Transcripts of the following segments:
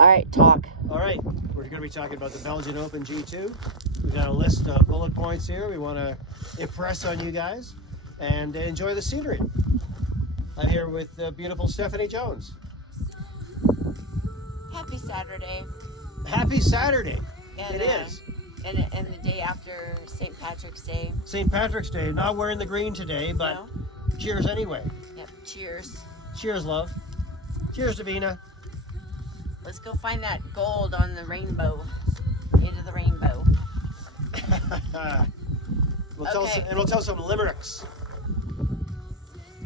All right, talk. All right, we're going to be talking about the Belgian Open G2. We've got a list of bullet points here. We want to impress on you guys and enjoy the scenery. I'm here with beautiful Stephanie Jones. Happy Saturday. Happy Saturday. And, it is. And the day after St. Patrick's Day. St. Patrick's Day. Not wearing the green today, but No? cheers anyway. Yep, cheers. Cheers, love. Cheers, Davina. Let's go find that gold on the rainbow. Into the rainbow. We'll tell some limericks.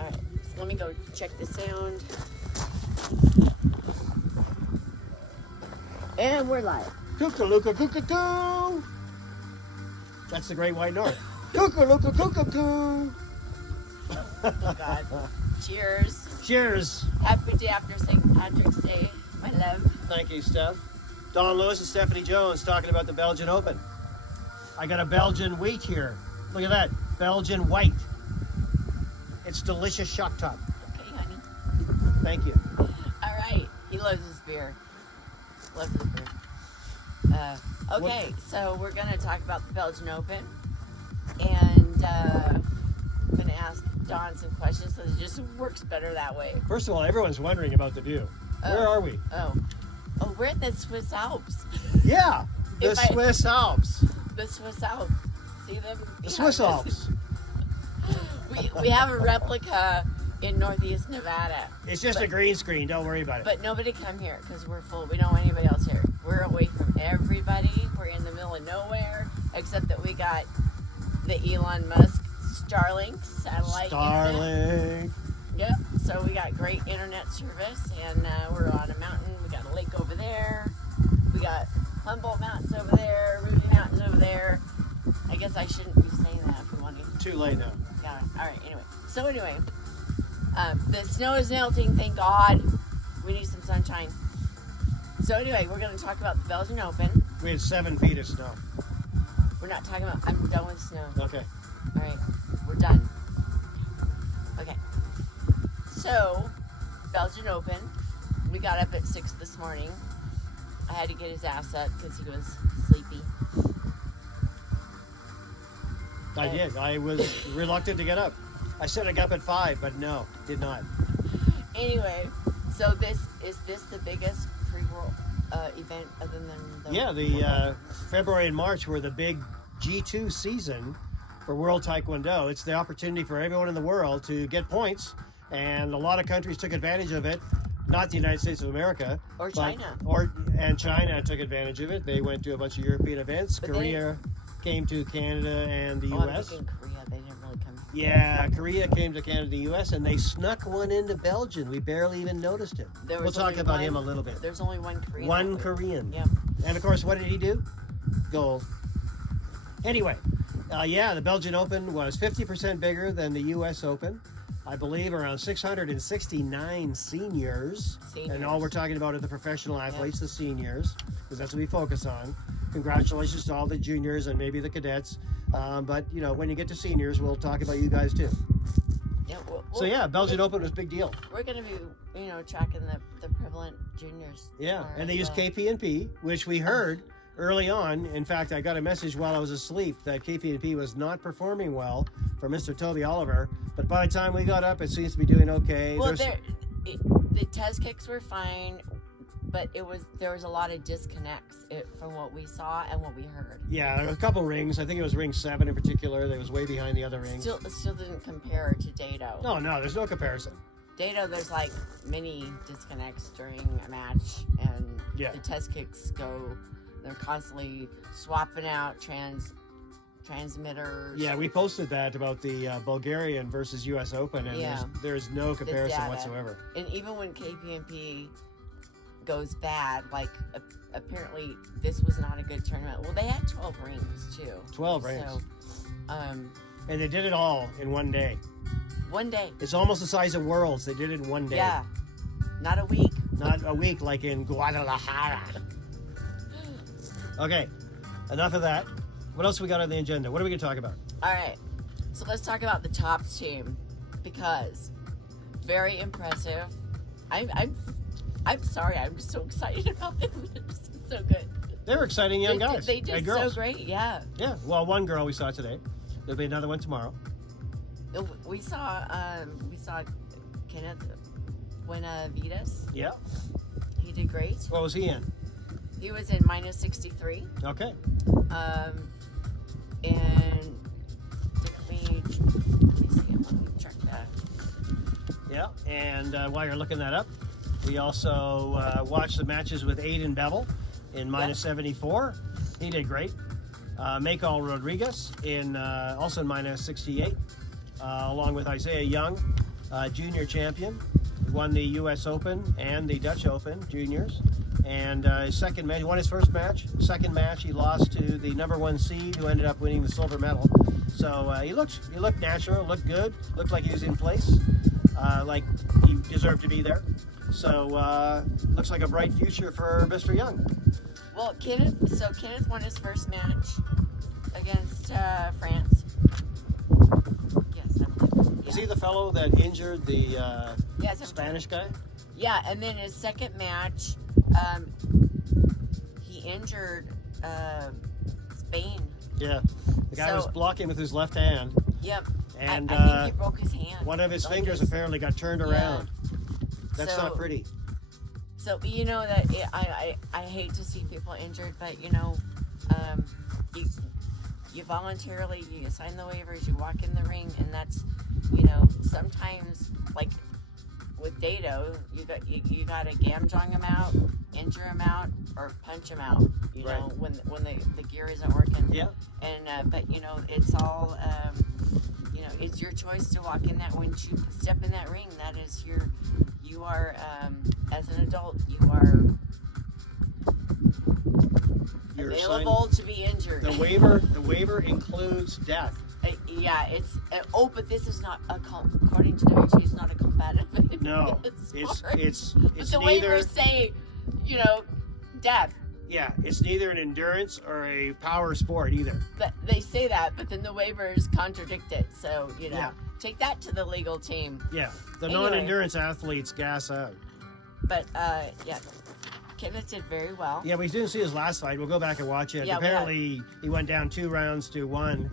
All right, so let me go check the sound. And we're live. Kookalooka kookakoo. That's the Great White North. Kookalooka kookakoo. Oh, God. Cheers. Cheers. Happy day after St. Patrick's Day, my love. Thank you, Steph. Don Lewis and Stephanie Jones talking about the Belgian Open. I got a Belgian wheat here. Look at that. Belgian white. It's delicious shock top. Okay, honey. Thank you. All right. He loves his beer. Loves his beer. Okay, so we're going to talk about the Belgian Open. And I'm going to ask Don some questions so it just works better that way. First of all, everyone's wondering about the view. Where are we? Oh, we're at the Swiss Alps. Yeah, the Swiss Alps. The Swiss Alps. See them? The Swiss Alps. We have a replica in Northeast Nevada. It's just a green screen. Don't worry about it. But nobody come here because we're full. We don't want anybody else here. We're away from everybody. We're in the middle of nowhere, except that we got the Elon Musk Starlink satellite. Starlink. Yep. So we got great internet service, and we're on a mountain. We got a lake over there. We got Humboldt Mountains over there. Ruby Mountains over there. I guess I shouldn't be saying that if we want to. Too late now. Got it. All right. Anyway. So anyway, the snow is melting. Thank God. We need some sunshine. So anyway, we're going to talk about the Belgian Open. We had 7 feet of snow. We're not talking about. I'm done with snow. Okay. All right. We're done. Okay. So, Belgian Open. We got up at 6 this morning. I had to get his ass up because he was sleepy. I did. I was reluctant to get up. I said I'd get up at 5, but no, did not. Anyway, so is this the biggest pre-world event other than the... Yeah, the February and March were the big G2 season for World TaeKwonDo. It's the opportunity for everyone in the world to get points, and a lot of countries took advantage of it. Not the United States of America. Or China. And China took advantage of it. They went to a bunch of European events. But Korea came to Canada and the I'm U.S. thinking Korea. They didn't really come. Yeah, Korea came to Canada and the U.S. and they snuck one into Belgium. We barely even noticed him. We'll talk about him a little bit. There's only one Korean. One Korean. Yeah. And of course, what did he do? Gold. Anyway, yeah, the Belgian Open was 50% bigger than the U.S. Open. I believe around 669 seniors. And all we're talking about are the professional athletes, the seniors, because that's what we focus on. Congratulations to all the juniors and maybe the cadets. But, you know, when you get to seniors, we'll talk about you guys too. Yeah, So, yeah, Belgian Open was a big deal. We're going to be, you know, tracking the prevalent juniors. Yeah, and they used KP&P, which we heard early on. In fact, I got a message while I was asleep that KP&P was not performing well for Mr. Toby Oliver. But by the time we got up, it seems to be doing okay. Well, the test kicks were fine, but there was a lot of disconnects from what we saw and what we heard. Yeah, a couple rings. I think it was ring 7 in particular that was way behind the other rings. Still didn't compare to Dado. No, there's no comparison. Dado, there's like many disconnects during a match, and the test kicks they're constantly swapping out transmitters. Yeah, we posted that about the Bulgarian versus U.S. Open, and there's no comparison whatsoever. And even when KP&P goes bad, like apparently this was not a good tournament. Well, they had 12 rings too. 12 rings. So, and they did it all in one day. One day. It's almost the size of Worlds. They did it in one day. Yeah. Not a week. Not a week like in Guadalajara. Okay, enough of that. What else we got on the agenda? What are we going to talk about? All right, so let's talk about the Tops team because very impressive. I'm I'm sorry. I'm just so excited about them. They're just so good. They were exciting young guys. They did and so girls. great. Yeah. Yeah. Well, one girl we saw today. There'll be another one tomorrow. We saw Kenneth Buenavides. Yeah. He did great. What was he in? He was in minus 63. Okay. And let me check that. Yeah. And while you're looking that up, we also watched the matches with Aiden Bevel in minus 74. He did great. Michael Rodriguez in also in minus 68, along with Isaiah Young, junior champion, won the U.S. Open and the Dutch Open juniors. And his second match, he won his first match. Second match, he lost to the #1 seed, who ended up winning the silver medal. So he looked natural, looked good, looked like he was in place, like he deserved to be there. So looks like a bright future for Mr. Young. Well, Kenneth won his first match against France. Yes, I believe. Yeah. Is he the fellow that injured the Spanish guy? Yeah, and then his second match, he injured Spain. Yeah, the guy was blocking with his left hand. Yep. And I think he broke his hand. One of his fingers apparently got turned around. That's not pretty. So you know that I hate to see people injured, but you know, you voluntarily you sign the waivers, you walk in the ring, and that's, you know, sometimes like with Dado, you got to gamjong him out, injure him out, or punch him out. You know, when the gear isn't working. Yeah. And but you know, it's all you know, it's your choice to walk in that. Once you step in that ring, that is you are as an adult, you're available to be injured. The waiver includes death. Yeah, it's but this is not according to WT, it's not a combative. No, it's but the neither, waivers say, you know, death. Yeah, it's neither an endurance or a power sport either. But they say that, but then the waivers contradict it. So you know, take that to the legal team. Yeah, the non-endurance athletes gas out. But yeah. Kenneth did very well. Yeah, we didn't see his last fight. We'll go back and watch it. Yeah, apparently, he went down 2 rounds to 1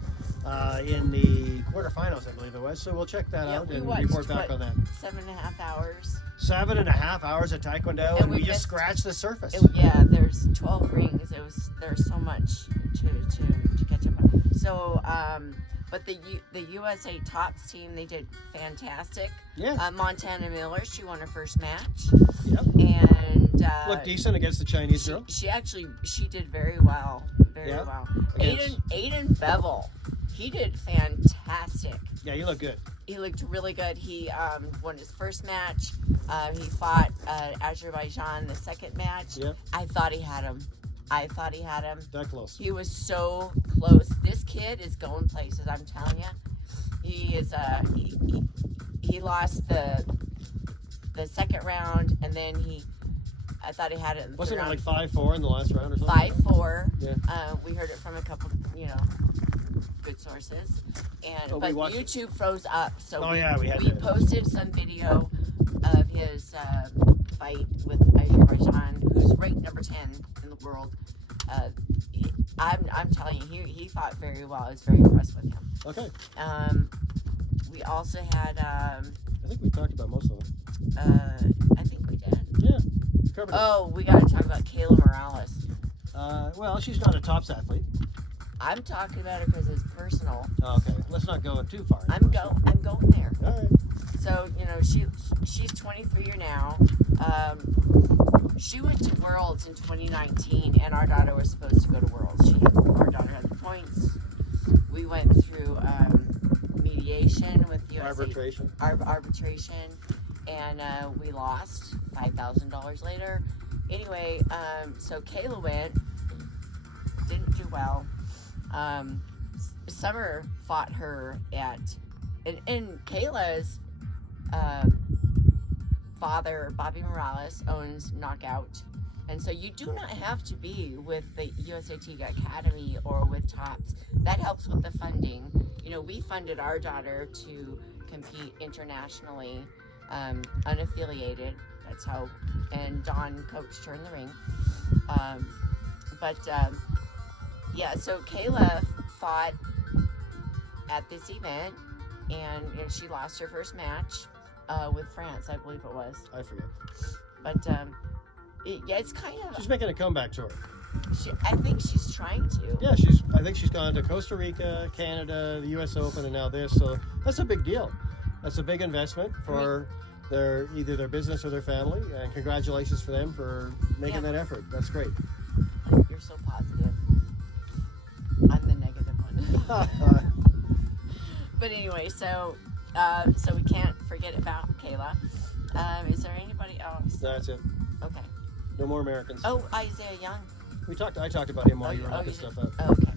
in the quarterfinals, I believe it was. So we'll check that out and report back on that. 7.5 hours. 7.5 hours of Taekwondo, and we just scratched the surface. Yeah, there's 12 rings. There's so much to catch up on. So, but the USA Tops team, they did fantastic. Yeah. Montana Miller, she won her first match. Yep. And looked decent against the Chinese girl. She did very well. Very well. Aiden Bevel, he did fantastic. Yeah, you look good. He looked really good. He won his first match. He fought Azerbaijan the second match. Yep. I thought he had him. That close. He was so close. This kid is going places, I'm telling you. He is he lost the second round, and then I thought he had it in the Wasn't third it round. like 5-4 in the last round or something? 5-4. Yeah. We heard it from a couple, you know, good sources. And but YouTube froze up, so we posted some video of his fight with Azerbaijan, who's ranked number 10 in the world. I'm telling you, he fought very well. I was very impressed with him. Okay. We also had. I think we talked about most of them. I think we did. Yeah. We got to talk about Kayla Morales. Well, she's not a tops athlete. I'm talking about her because it's personal. Okay, let's not go too far. I'm going there. All right. So you know, she's 23 now. She went to Worlds in 2019, and our daughter was supposed to go to Worlds. Our daughter had the points. We went through mediation with USA arbitration, and we lost $5,000 later. Anyway, so Kayla went, didn't do well. Summer fought her and Kayla's father, Bobby Morales, owns Knockout. And so you do not have to be with the USAT Academy or with Tops. That helps with the funding. You know, we funded our daughter to compete internationally, unaffiliated. That's how, and Don coached her in the ring. Yeah, so Kayla fought at this event, and she lost her first match with France, I believe it was. I forget. But yeah, it's kind of. She's making a comeback tour. I think she's trying to. Yeah, I think she's gone to Costa Rica, Canada, the U.S. Open, and now this. So that's a big deal. That's a big investment for either their business or their family. And congratulations for them for making that effort. That's great. You're so positive. I'm the negative one. But anyway, so we can't forget about Kayla. Is there anybody else? That's it. Okay. No more Americans. Oh, Isaiah Young. I talked about him while you were looking stuff up. Okay.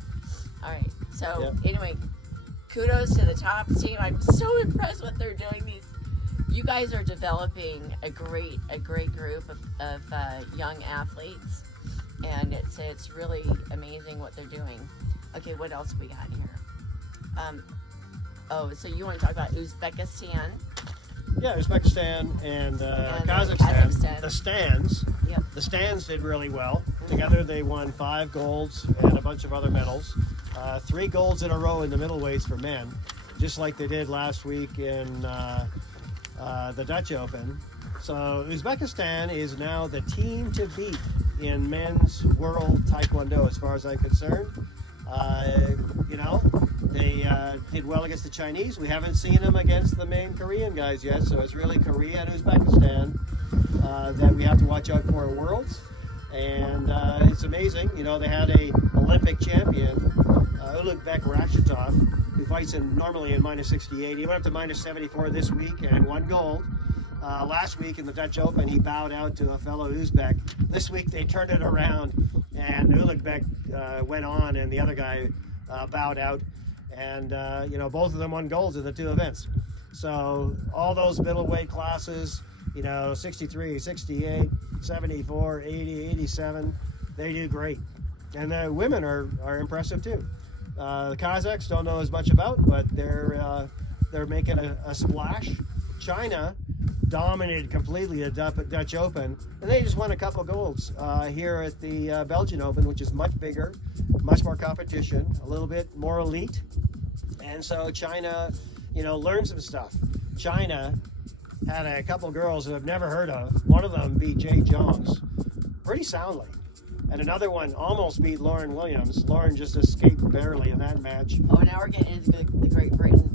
All right. So anyway, kudos to the Tops team. I'm so impressed what they're doing. You guys are developing a great group of young athletes, and it's really amazing what they're doing. Okay, what else we got here? So you want to talk about Uzbekistan? Yeah, Uzbekistan and Kazakhstan. The stands. Yep. The stands did really well. Together they won 5 golds and a bunch of other medals. 3 golds in a row in the middleweights for men, just like they did last week in the Dutch Open. So Uzbekistan is now the team to beat in men's World TaeKwonDo, as far as I'm concerned. They did well against the Chinese. We haven't seen them against the main Korean guys yet, so it's really Korea and Uzbekistan that we have to watch out for at Worlds. And it's amazing. They had a Olympic champion, UZBECKS, who fights normally in -68. He went up to -74 this week and won gold. Last week in the Dutch Open, he bowed out to a fellow Uzbek. This week they turned it around, and UZBECKS went on, and the other guy bowed out. And both of them won golds in the 2 events. So all those middleweight classes, 63, 68, 74, 80, 87, they do great. And the women are impressive too. The Kazakhs don't know as much about, but they're making a splash. China dominated completely the Dutch Open, and they just won a couple golds here at the Belgian Open, which is much bigger, much more competition, a little bit more elite. And so China, learned some stuff. China had a couple girls who I've never heard of. One of them beat Jay Jongs pretty soundly, and another one almost beat Lauren Williams. Lauren just escaped barely in that match. Oh, now we're getting into the Great Britain.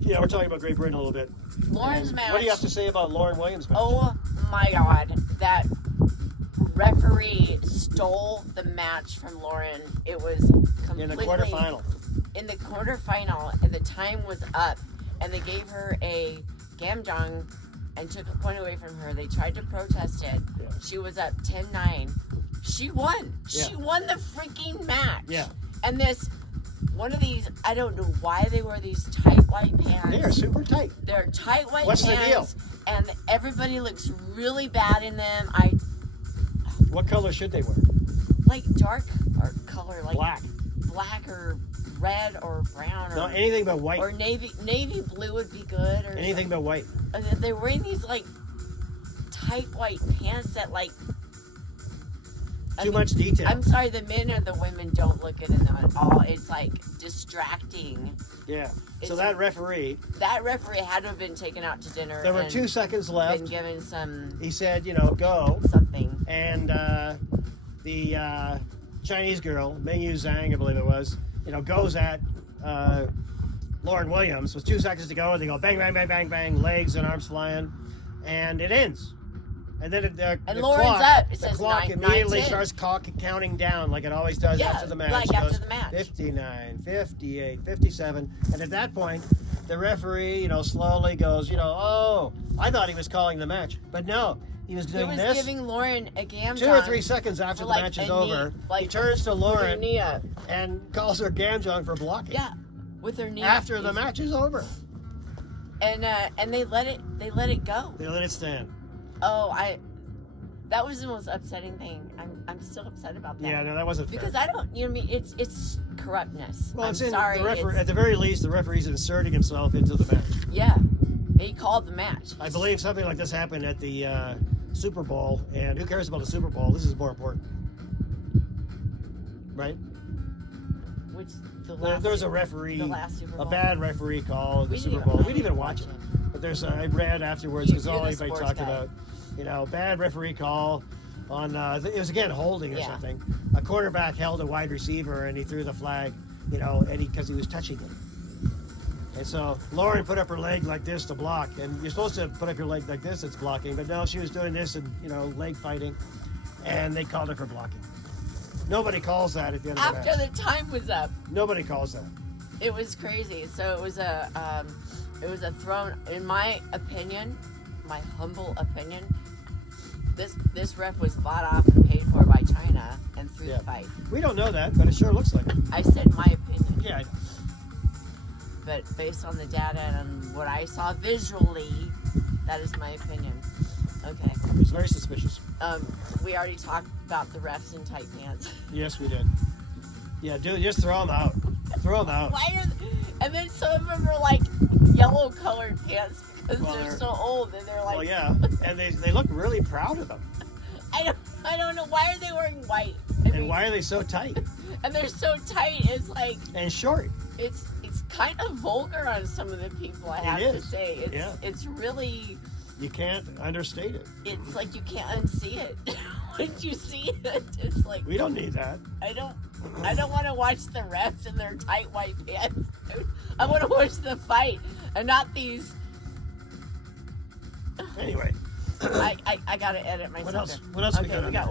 Yeah, we're talking about Great Britain a little bit. Lauren's match. What do you have to say about Lauren Williams' match? Oh my God, that referee stole the match from Lauren. It was completely in the quarterfinal. In the quarterfinal, and the time was up, and they gave her a gamjong and took a point away from her. They tried to protest it. Yeah. She was up 10-9. She won. Yeah. She won the freaking match. Yeah. And one of these, I don't know why they wear these tight white pants. They are super tight. They're tight white What's pants. What's the deal? And everybody looks really bad in them. What color should they wear? Like dark or color, like black or red or brown, or no, anything but white. Or navy blue would be good. Or anything but white. And they're wearing these like tight white pants that too much detail. I'm sorry, the men or the women don't look good in them at all. It's like distracting. Yeah. So that referee had to have been taken out to dinner. There were 2 seconds left. Been given some. He said, go something. And the Chinese girl, Mengyu Zhang, I believe it was, goes at Lauren Williams with 2 seconds to go, and they go bang, bang, bang, bang, bang, legs and arms flying, and it ends. And then the Lauren's clock, up. It the says clock 9, immediately 9, starts counting down like it always does after the match. Like after the match. 59, 58, 57, and at that point, the referee, slowly goes, oh, I thought he was calling the match, but no. He was doing this. He was giving Lauren a gamjong. 2 or 3 seconds after the match is over, he turns to Lauren and calls her gamjong for blocking. Yeah, with her knee after the match is over. And they let it go. They let it stand. Oh, that was the most upsetting thing. I'm still upset about that. Yeah, no, that wasn't fair. Because I don't, it's corruptness. Well, I'm sorry. At the very least, the referee's inserting himself into the match. Yeah, he called the match. I believe something like this happened at the Super Bowl, and who cares about the Super Bowl? This is more important, right? Which the There's a referee, the last Super Bowl. a bad referee call at the We Super didn't Bowl. even- We didn't even watch it, but there's I read afterwards because all You're the anybody sports talked guy. about, bad referee call on it was again holding or Yeah. something. A quarterback held a wide receiver and he threw the flag, and because he was touching it. And so Lauren put up her leg like this to block, and you're supposed to put up your leg like this, it's blocking, but no, she was doing this and, leg fighting, and they called it for blocking. Nobody calls that at the end of the After match. the time was up, Nobody calls that. it was crazy. So it was a thrown. In my opinion, my humble opinion, this ref was bought off and paid for by China and threw Yeah. the fight. We don't know that, but it sure looks like it. I said my opinion. Yeah, I know. But based on the data and what I saw visually, that is my opinion. Okay. It's very suspicious. We already talked about the refs in tight pants. Yes, we did. Yeah, dude, just throw them out. Throw them out. And then some of them are like yellow colored pants because Well, they're so old and they're like. Well, yeah, and they look really proud of them. I don't know, why are they wearing white? And why are they so tight And they're so tight. It's like and short? it's kind of vulgar on some of the people. I have to is. say, Yeah. it's really. You can't understate it. It's like you can't unsee it. Once you see it, it's like We don't need that. I don't want to watch the refs in their tight white pants. I want to watch the fight and not these. Anyway, I gotta edit myself. what else? there. What else we Okay, got? we on got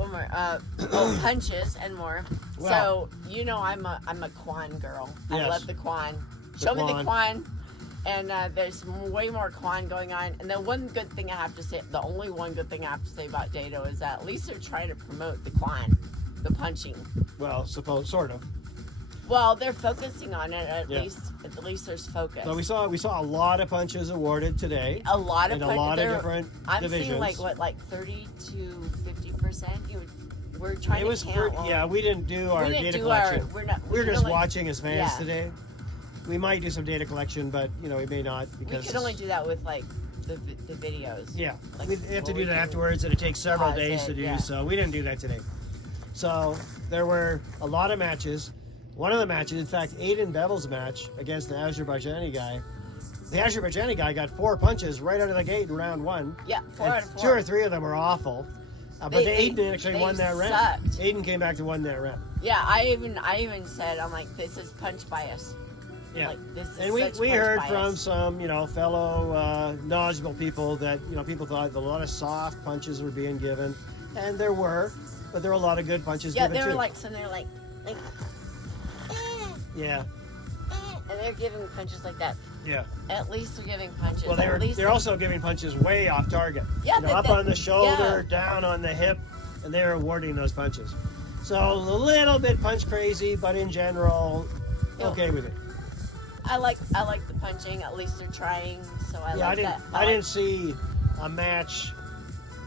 there? one more. Punches and more. Wow. So I'm a Kwon girl. I Yes. love the Kwon. The Show me the Kwon. Kwon. And there's way more Kwon going on. And the one good thing I have to say, the only one good thing I have to say about Dado is that at least they're trying to promote the Kwon, the punching. Well, sort of. Well, they're focusing on it. Yeah. At least there's focus. So we saw a lot of punches awarded today, a lot of in a punches. lot of different I'm divisions. seeing like 30 to 50%. We're trying It was to count. we didn't do our we didn't data do collection. we We're could just only- watching as fans yeah. today. We might do some data collection, but we may not We because could only do that with like the videos. yeah, like, we have to what do we that do. afterwards, and it takes several Pause days it, to do. yeah. So we didn't do that today. So there were a lot of matches. One of the matches, in fact, Aiden Bevel's match against the Azerbaijani guy. The Azerbaijani guy got 4 punches right out of the gate in round 1. Yeah, 4 and out of 4. 2 or 3 of them were awful. But Aiden actually won that round. sucked. Aiden came back to win that round. Yeah, I even said, I'm like, this is punch bias. Yeah. Like, this is And we such punch heard bias. from some, fellow knowledgeable people that, people thought a lot of soft punches were being given. And there were, but there were a lot of good punches Yeah, given they were too. like, so they're like, Yeah, and they're giving punches like that. yeah. At least they're giving punches. Well, At least they're also giving punches way off target. Yeah, Up on the shoulder, yeah. down on the hip, and they're awarding those punches. So a little bit punch crazy, but in general, Yeah. okay with it. I like the punching. At least they're trying. So I like that. I didn't see a match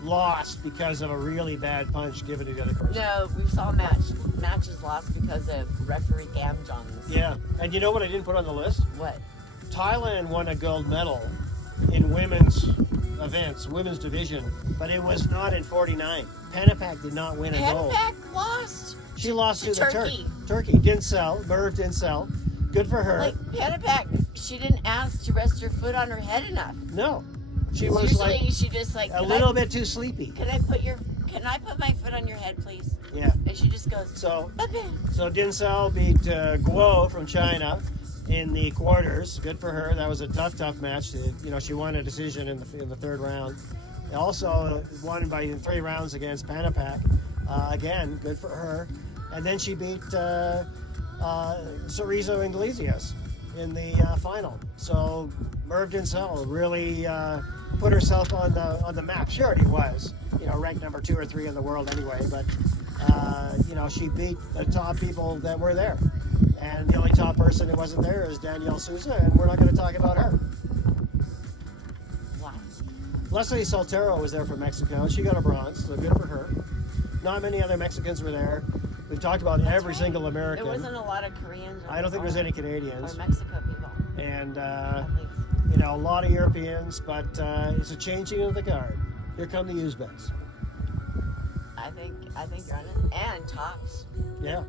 lost because of a really bad punch given to the other person. No, we saw matches lost because of referee gamjongs. Yeah, and you know what I didn't put on the list? What? Thailand won a gold medal in women's events, women's division, but it was not in 49. Panapak did not win a gold. Panapak lost. She lost to the Turkey. Turkey. Didn't sell. Merv didn't sell. Good for her. Like Panapak, she didn't ask to rest her foot on her head enough. No. She was Usually like she just like a little bit too sleepy. Can I put my foot on your head, please? Yeah. And she just goes. So Okay. Dinsel beat Guo from China in the quarters. Good for her. That was a tough match. She won a decision in the third round. Also won by 3 rounds against Panapak. Again, good for her. And then she beat Cerezo Iglesias in the final. So Merv Dinsel really put herself on the map. She already was, ranked number 2 or 3 in the world anyway. But she beat the top people that were there. And the only top person who wasn't there is Danielle Souza, and we're not going to talk about her. Wow. Leslie Soltero was there from Mexico. She got a bronze, so good for her. Not many other Mexicans were there. We've talked about That's every right. single American. There wasn't a lot of Koreans. I don't think there's any Or Canadians. Mexico people. And, Athletes. a lot of Europeans, but it's a changing of the guard. Here come the UZBECKS. I think you're on it. And tops. Yeah.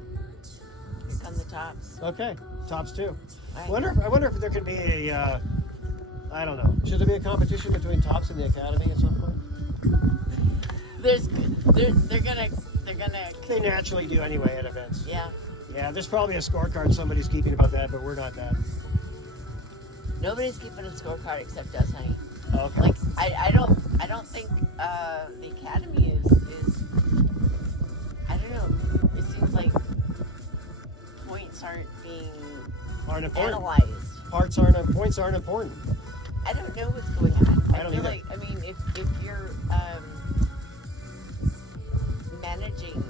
Here come the tops. Okay. Tops too. Right. I wonder if there could be a. I don't know. Should there be a competition between tops and the academy at some point? They're gonna. They naturally do anyway at events. Yeah. Yeah. There's probably a scorecard somebody's keeping about that, but we're not that. Nobody's keeping a scorecard except us, honey. Okay. Like I don't think the academy is I don't know. It seems like points aren't being Important. analyzed. Points aren't important. I don't know what's going on. I don't feel either. like if you're managing.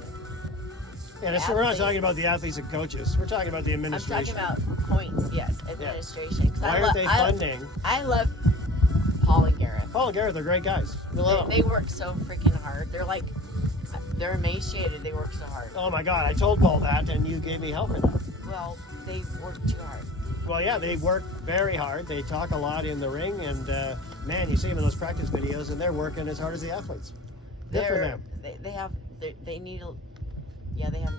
And we're not talking about the athletes and coaches. We're talking about the I'm administration. talking about points, yes, administration. 'Cause Why aren't they funding? I love Paul and Gareth. Paul and Gareth are great guys. We love them. They work so freaking hard. They're emaciated. They work so hard. Oh my God! I told Paul that, and you gave me hell for that. Well, they work too hard. Well, yeah, they work very hard. They talk a lot in the ring, and man, you see them in those practice videos, and they're working as hard as the athletes. Good for them. They need they have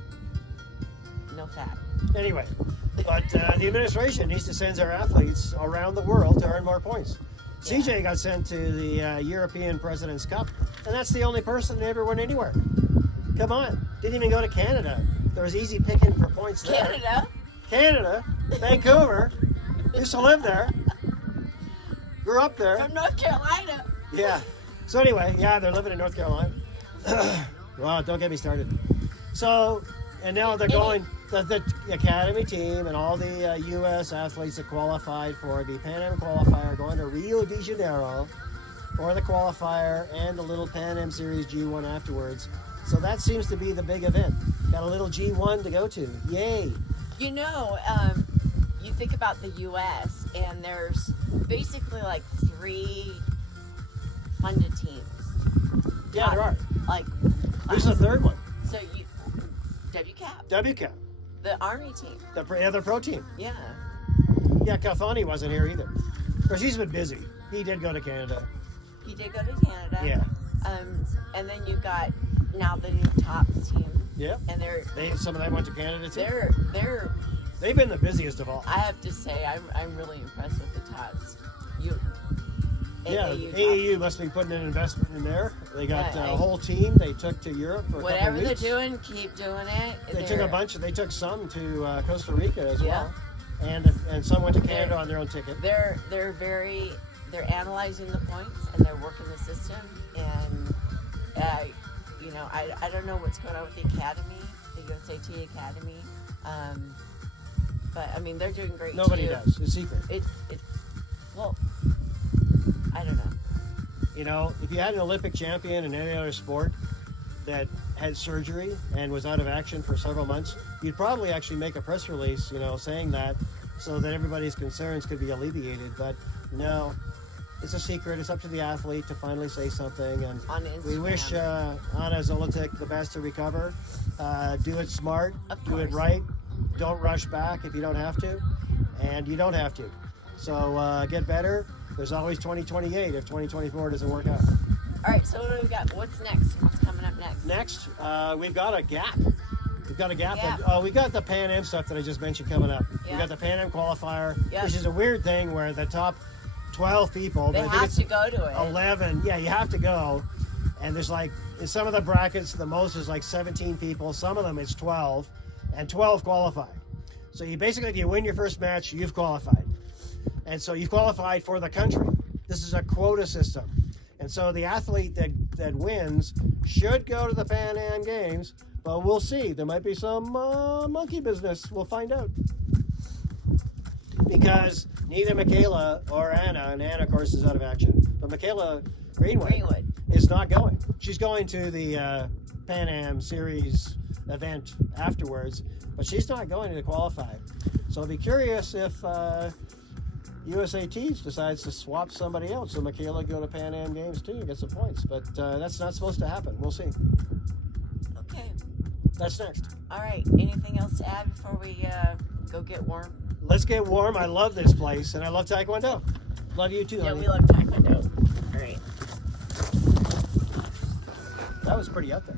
no fat. Anyway, but the administration needs to send our athletes around the world to earn more points. Yeah. CJ got sent to the European President's Cup, and that's the only person that ever went anywhere. Come on, didn't even go to Canada. There was easy picking for points there. Canada, Vancouver, used to live there. Grew up there. From North Carolina. Yeah. So anyway, yeah, they're living in North Carolina. Wow, don't get me started. So, and now they're going, the academy team and all the U.S. athletes that qualified for the Pan Am qualifier are going to Rio de Janeiro for the qualifier and the little Pan Am Series G1 afterwards. So that seems to be the big event. Got a little G1 to go to. Yay. You know, you think about the U.S. and there's basically like 3 funded teams. Yeah, there are. Like, Who's the third one? So WCAP. WCAP. The Army team. The pro team. Yeah. Yeah, Kafani wasn't here either. Of course, he's been busy. He did go to Canada. He did go to Canada. Yeah. And then you've got now the new Tops team. Yeah. And some of them went to Canada too. They've been the busiest of all. I have to say, I'm really impressed with the Tops. AAU must be putting an investment in there. They got a whole team they took to Europe for a couple of whatever weeks. they're doing, keep doing it. They took some to Costa Rica as well, and some went to Canada on their own ticket. They're analyzing the points and they're working the system, and I don't know what's going on with the academy, the USAT academy, but I mean they're doing great. Nobody too. does. It's secret. Well, I don't know. You know, if you had an Olympic champion in any other sport that had surgery and was out of action for several months, you'd probably actually make a press release, saying that so that everybody's concerns could be alleviated. But no, it's a secret. It's up to the athlete to finally say something. And we wish Anna Zolitek the best to recover. Do it smart. Do it right. Don't rush back if you don't have to. And you don't have to. So get better. There's always 2028 if 2024 doesn't work out. All right, so what do we got? What's next? What's coming up next? Next, we've got a gap. We've got a gap. Yeah. We got the Pan Am stuff that I just mentioned coming up. Yeah. We got the Pan Am qualifier, which is a weird thing where the top 12 people, they have to go to it. 11, yeah, you have to go. And there's like, in some of the brackets, the most is like 17 people. Some of them it's 12, and 12 qualify. So you basically, if you win your first match, you've qualified. And so you've qualified for the country. This is a quota system. And so the athlete that wins should go to the Pan Am Games, but we'll see. There might be some monkey business. We'll find out. Because neither Michaela or Anna, and Anna, of course, is out of action, but Michaela Greenwood is not going. She's going to the Pan Am Series event afterwards, but she's not going to qualify. So I'll be curious if USAT decides to swap somebody else, so Michaela go to Pan Am Games too and get some points. But that's not supposed to happen. We'll see. Okay. That's next. All right. Anything else to add before we go get warm? Let's get warm. I love this place, and I love Taekwondo. Love you too, honey. Yeah, we love Taekwondo. All right. That was pretty out there.